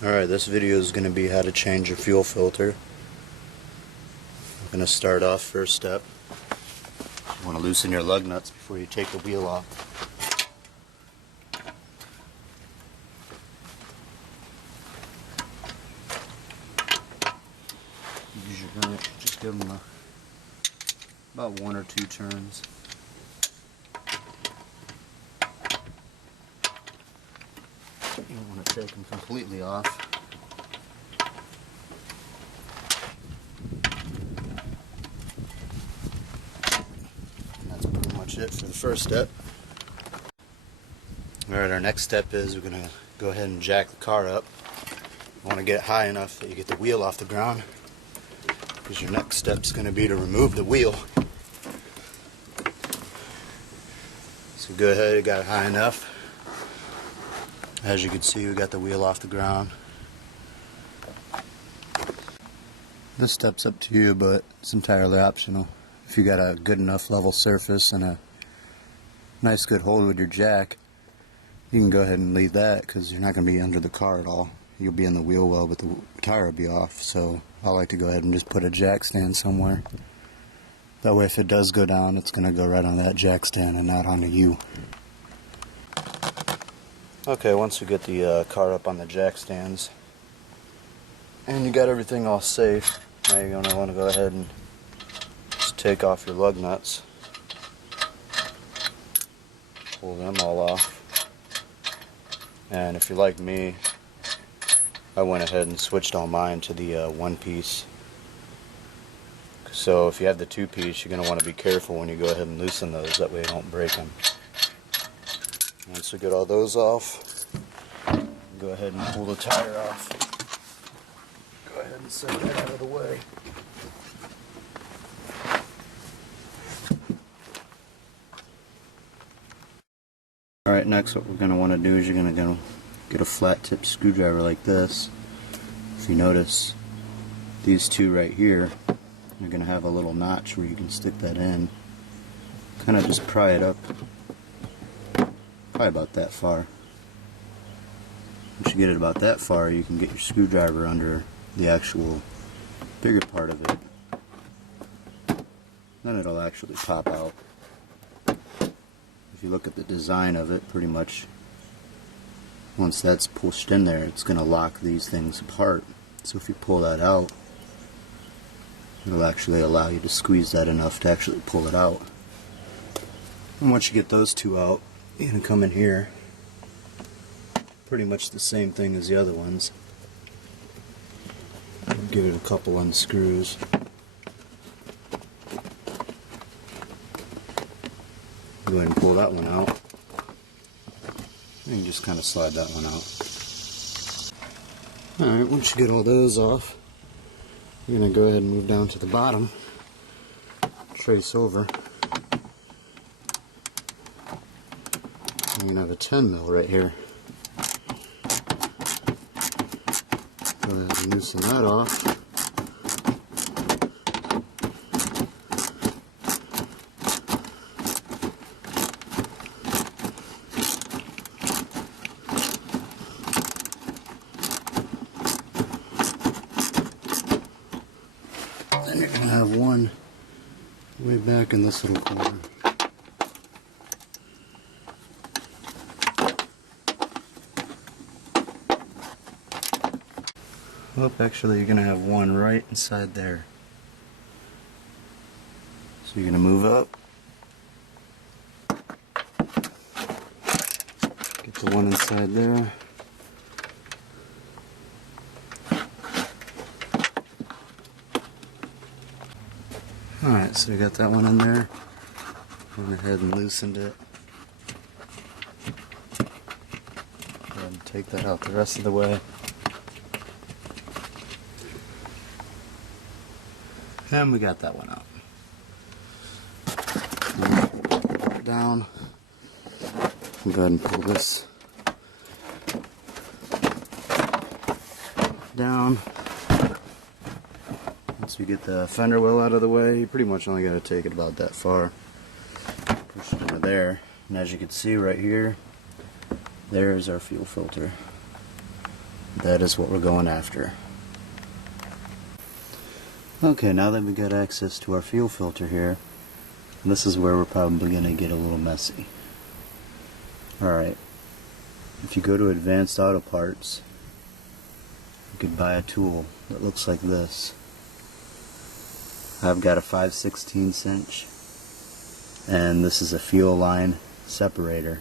Alright, this video is going to be how to change your fuel filter. I'm going to start off, first step, you want to loosen your lug nuts before you take the wheel off. Use your gun, just give them about 1 or 2 turns. You don't want to take them completely off. And that's pretty much it for the first step. Alright, our next step is we're going to go ahead and jack the car up. You want to get it high enough that you get the wheel off the ground, because your next step is going to be to remove the wheel. So go ahead, you got it high enough. As you can see, we got the wheel off the ground. This step's up to you, but it's entirely optional. If you got a good enough level surface and a nice good hold with your jack, you can go ahead and leave that, because you're not going to be under the car at all. You'll be in the wheel well, but the tire will be off. So I like to go ahead and just put a jack stand somewhere. That way if it does go down, it's going to go right on that jack stand and not onto you. Okay, once you get the car up on the jack stands and you got everything all safe, now you're going to want to go ahead and just take off your lug nuts. Pull them all off. And if you're like me, I went ahead and switched all mine to the one piece. So if you have the 2-piece, you're going to want to be careful when you go ahead and loosen those, that way you don't break them. Once we get all those off, go ahead and pull the tire off. Go ahead and set that out of the way. Alright, next what we're going to want to do is you're going to get a flat tip screwdriver like this. If you notice, these two right here, you're going to have a little notch where you can stick that in. Kind of just pry it up. Probably about that far. Once you get it about that far, you can get your screwdriver under the actual bigger part of it. Then it'll actually pop out. If you look at the design of it, pretty much once that's pushed in there, it's going to lock these things apart. So if you pull that out, it'll actually allow you to squeeze that enough to actually pull it out. And once you get those two out, you're going to come in here, pretty much the same thing as the other ones. Give it a couple unscrews. Go ahead and pull that one out. And just kind of slide that one out. Alright, once you get all those off, you're going to go ahead and move down to the bottom, trace over. You're going to have a 10 mil right here. Go ahead and loosen that off. Then you're going to have one way back in this little corner. Oh, actually you're going to have one right inside there. So you're going to move up. Get the one inside there. Alright, so you got that one in there. Went ahead and loosened it. Go ahead and take that out the rest of the way. And we got that one out. Down. Go ahead and pull this down. Once we get the fender well out of the way, you pretty much only got to take it about that far. Push it into there. And as you can see right here, there's our fuel filter. that is what we're going after. Okay, now that we got access to our fuel filter here, this is where we're probably going to get a little messy. Alright, if you go to Advanced Auto Parts, you could buy a tool that looks like this. I've got a 5/16 inch, and this is a fuel line separator.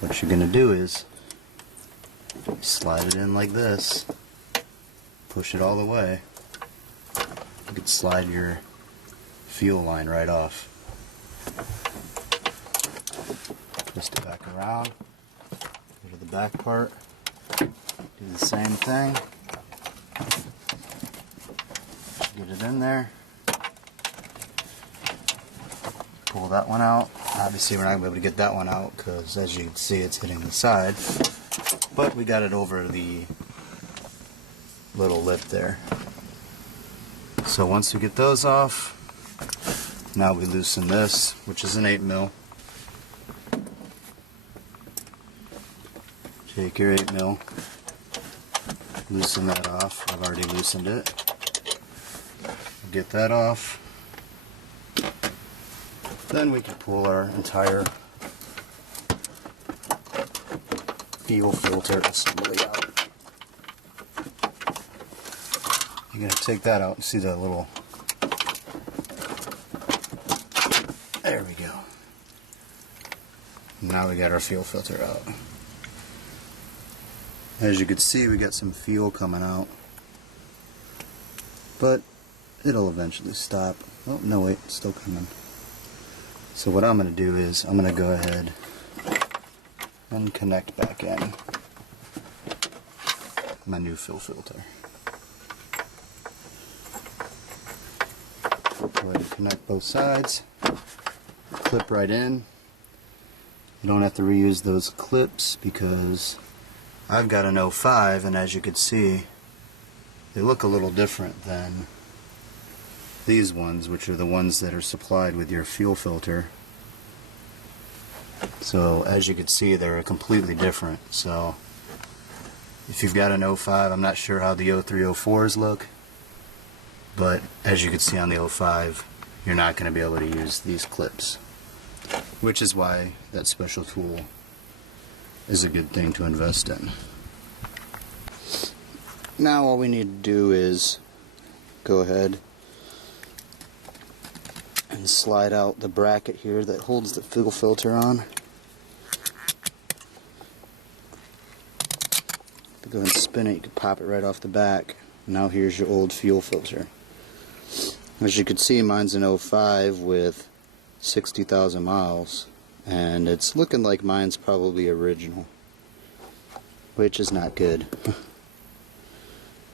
What you're going to do is slide it in like this, push it all the way. You could slide your fuel line right off. Twist it back around, go to the back part, do the same thing, get it in there, pull that one out. Obviously we're not going to be able to get that one out because as you can see it's hitting the side, but we got it over the little lip there. So once we get those off, now we loosen this, which is an 8mm. Take your 8mm, loosen that off. I've already loosened it. Get that off. Then we can pull our entire fuel filter assembly out. You're going to take that out and see that little... There we go. Now we got our fuel filter out. As you can see, we got some fuel coming out, but it'll eventually stop. Oh, no wait, it's still coming. So what I'm going to do is I'm going to go ahead and connect back in my new fuel filter. Go ahead and connect both sides, clip right in. You don't have to reuse those clips because I've got an 05, and as you can see they look a little different than these ones, which are the ones that are supplied with your fuel filter. So as you can see they're completely different. So if you've got an 05, I'm not sure how the 03, 04s look, but as you can see on the 05 you're not going to be able to use these clips, which is why that special tool is a good thing to invest in. Now all we need to do is go ahead and slide out the bracket here that holds the fuel filter on. If you go ahead and spin it, you can pop it right off the back. Now here's your old fuel filter. As you can see, mine's an 05 with 60,000 miles, and it's looking like mine's probably original, which is not good.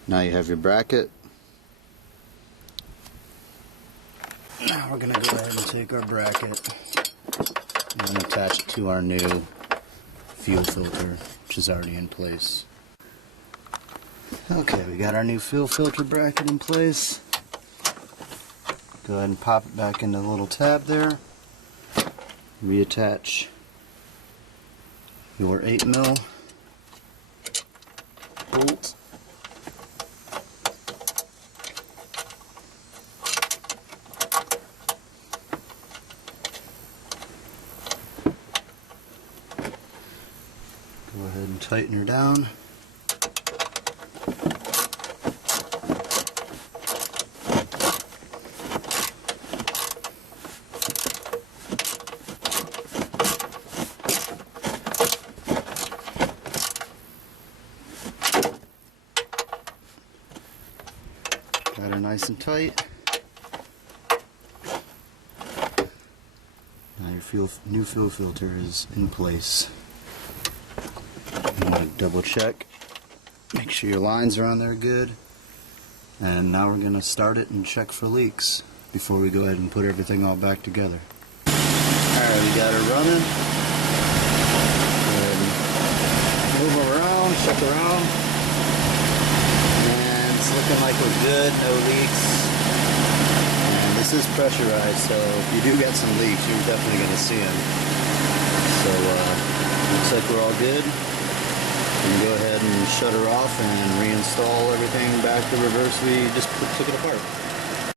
Now you have your bracket. Now we're going to go ahead and take our bracket and attach it to our new fuel filter, which is already in place. Okay, we got our new fuel filter bracket in place. Go ahead and pop it back into the little tab there. Reattach your 8mm bolt. Go ahead and tighten her down. Got her nice and tight. Now your new fuel filter is in place. You want to double check, make sure your lines are on there good, and now we're going to start it and check for leaks before we go ahead and put everything all back together. Alright, we got her running. Go ahead and move her around, check around, and it's looking like we're good, no leaks. And this is pressurized, so if you do get some leaks, you're definitely going to see them. So looks like we're all good. can go ahead and shut her off and reinstall everything back the reverse we just took it apart.